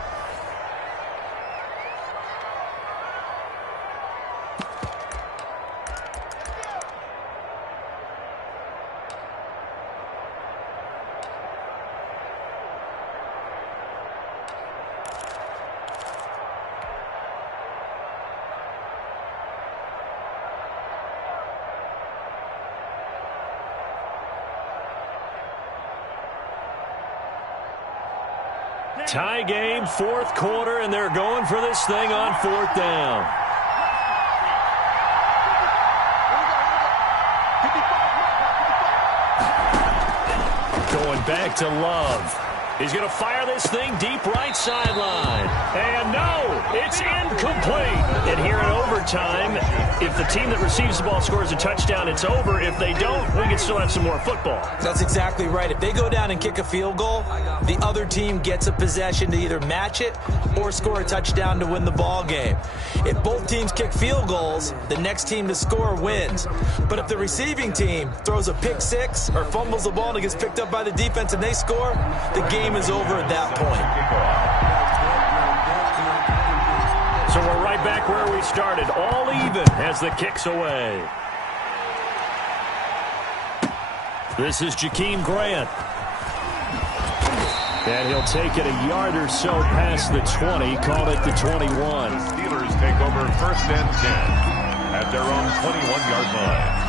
Tie game, 4th quarter, and they're going for this thing on 4th down. Going back to Love. He's going to fire this thing deep right sideline. And no, it's incomplete. And here in overtime, if the team that receives the ball scores a touchdown, it's over. If they don't, we can still have some more football. That's exactly right. If they go down and kick a field goal, the other team gets a possession to either match it or score a touchdown to win the ball game. If both teams kick field goals, the next team to score wins. But if the receiving team throws a pick 6 or fumbles the ball and it gets picked up by the defense and they score, the game is over at that point. So we're right back where we started, all even as the kick's away. This is Jakeem Grant. And he'll take it a yard or so past the 20, call it the 21. Steelers take over 1st and 10 at their own 21-yard line.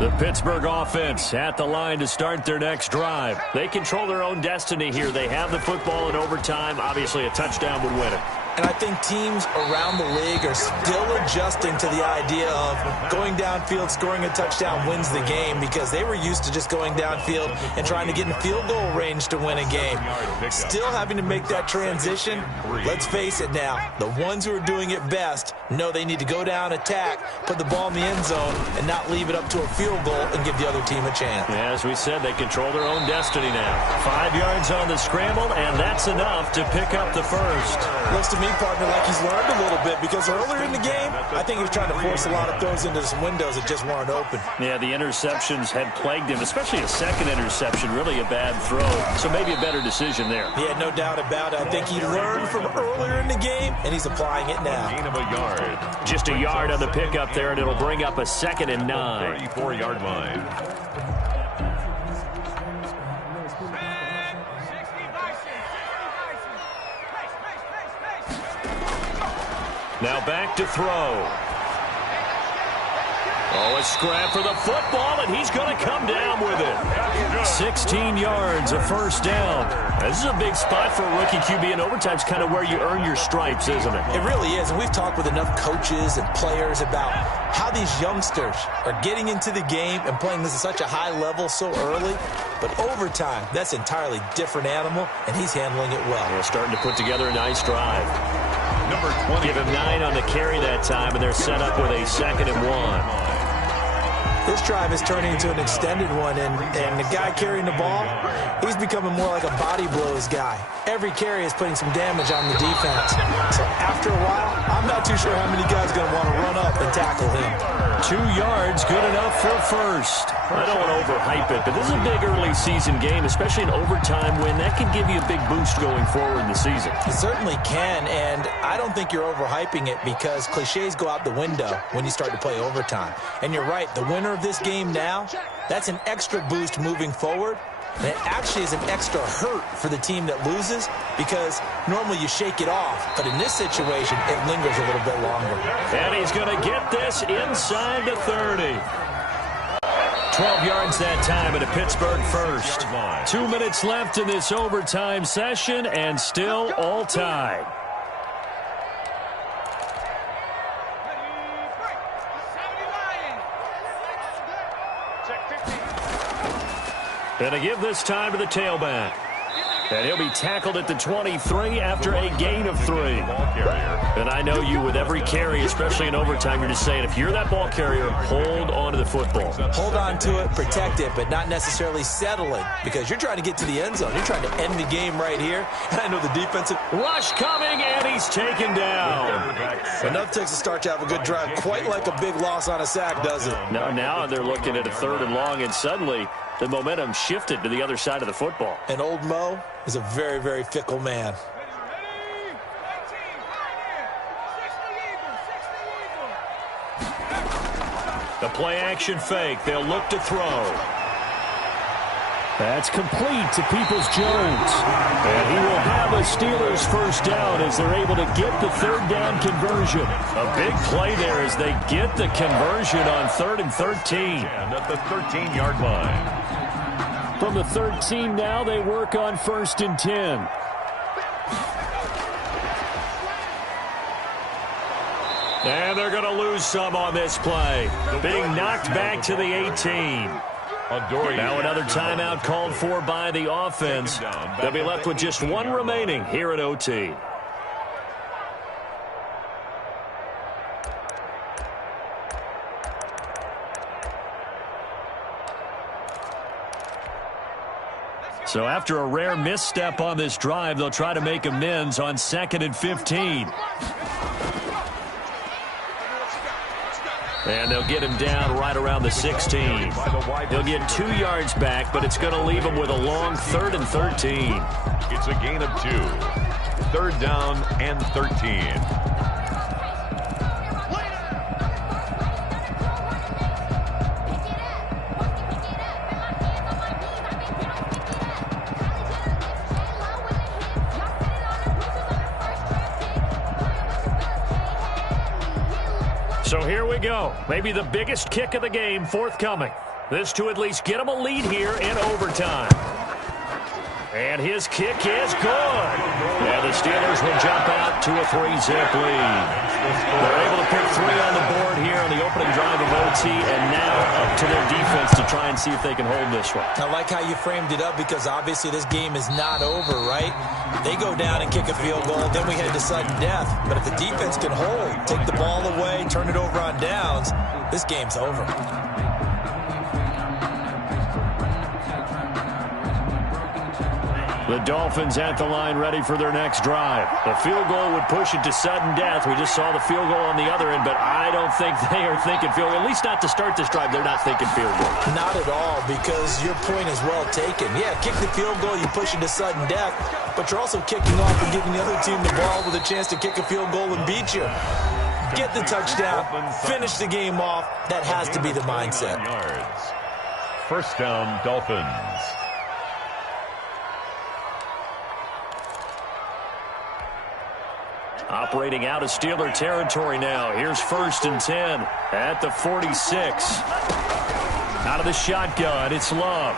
The Pittsburgh offense at the line to start their next drive. They control their own destiny here. They have the football in overtime. Obviously, a touchdown would win it. And I think teams around the league are still adjusting to the idea of going downfield, scoring a touchdown wins the game, because they were used to just going downfield and trying to get in field goal range to win a game. Still having to make that transition. Let's face it now, the ones who are doing it best know they need to go down, attack, put the ball in the end zone, and not leave it up to a field goal and give the other team a chance. As we said, they control their own destiny now. 5 yards on the scramble, and that's enough to pick up the first. Looks to me, partner, like he's learned a little bit, because earlier in the game, I think he was trying to force a lot of throws into some windows that just weren't open. Yeah, the interceptions had plagued him, especially a second interception, really a bad throw. So maybe a better decision there. Yeah, no doubt about it. I think he learned from earlier in the game, and he's applying it now. Gain of a yard. Just a yard on the pickup there, and it'll bring up a 2nd and 9. 34-yard line. Now back to throw. Oh, a scrap for the football, and he's going to come down with it. 16 yards, a first down. This is a big spot for a rookie QB in overtime. It's kind of where you earn your stripes, isn't it? It really is, and we've talked with enough coaches and players about how these youngsters are getting into the game and playing this at such a high level so early. But overtime, that's an entirely different animal, and he's handling it well. They're starting to put together a nice drive. Number 20. Give him 9 on the carry that time, and they're set up with a 2nd and 1. This drive is turning into an extended one, and the guy carrying the ball, he's becoming more like a body blows guy. Every carry is putting some damage on the defense. So after a while, I'm not too sure how many guys are going to want to run up and tackle him. 2 yards, good enough for first. I don't want to overhype it, but this is a big early season game, especially an overtime win. That can give you a big boost going forward in the season. It certainly can, and I don't think you're overhyping it because cliches go out the window when you start to play overtime. And you're right, the winner of this game now, that's an extra boost moving forward. And it actually is an extra hurt for the team that loses because normally you shake it off. But in this situation, it lingers a little bit longer. And he's going to get this inside the 30. 12 yards that time at a Pittsburgh first. 2 minutes left in this overtime session and still all tied. And to give this time to the tailback. And he'll be tackled at the 23 after a gain of 3. And I know you, with every carry, especially in overtime, you're just saying, if you're that ball carrier, hold on to the football. Hold on to it, protect it, but not necessarily settle it, because you're trying to get to the end zone. You're trying to end the game right here. And I know the defensive rush coming, and he's taken down. Enough takes to start to have a good drive, quite like a big loss on a sack, does it? Now they're looking at a 3rd and long, and suddenly the momentum shifted to the other side of the football. And old Mo is a very, very fickle man. The play-action fake. They'll look to throw. That's complete to Peoples-Jones. And he will have a Steelers first down as they're able to get the 3rd down conversion. A big play there as they get the conversion on 3rd and 13. And at the 13-yard line. From the 13 now, they work on 1st and 10. And they're going to lose some on this play. Being knocked back to the 18. Now another timeout called for by the offense. They'll be left with just 1 remaining here at OT. So after a rare misstep on this drive, they'll try to make amends on 2nd and 15. And they'll get him down right around the 16. He'll get 2 yards back, but it's going to leave him with a long 3rd and 13. It's a gain of 2. 3rd down and 13. So here we go. Maybe the biggest kick of the game forthcoming. This to at least get him a lead here in overtime. And his kick is good. And the Steelers will jump out to a 3-zip lead. They're able to put 3 on the board here on the opening drive of OT, and now up to their defense to try and see if they can hold this one. I like how you framed it up because obviously this game is not over, right? They go down and kick a field goal, then we head to sudden death. But if the defense can hold, take the ball away, turn it over on downs, this game's over. The Dolphins at the line ready for their next drive. The field goal would push it to sudden death. We just saw the field goal on the other end, but I don't think they are thinking field goal. At least not to start this drive. They're not thinking field goal. Not at all, because your point is well taken. Yeah, kick the field goal, you push it to sudden death, but you're also kicking off and giving the other team the ball with a chance to kick a field goal and beat you. Get the touchdown, finish the game off. That has to be the mindset. First down, Dolphins. Operating out of Steeler territory now. Here's 1st and 10 at the 46. Out of the shotgun, it's Love.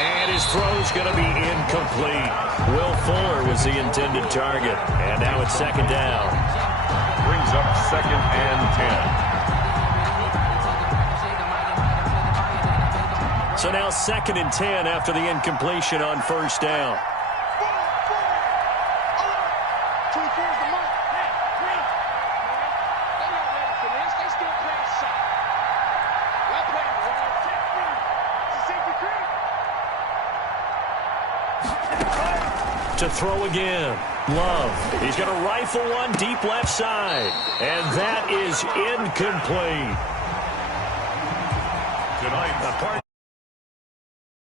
And his throw's going to be incomplete. Will Fuller was the intended target. And now it's 2nd down. Brings up 2nd and 10. So now 2nd and 10 after the incompletion on 1st down. To throw again. Love. He's going to rifle one deep left side. And that is incomplete. Tonight,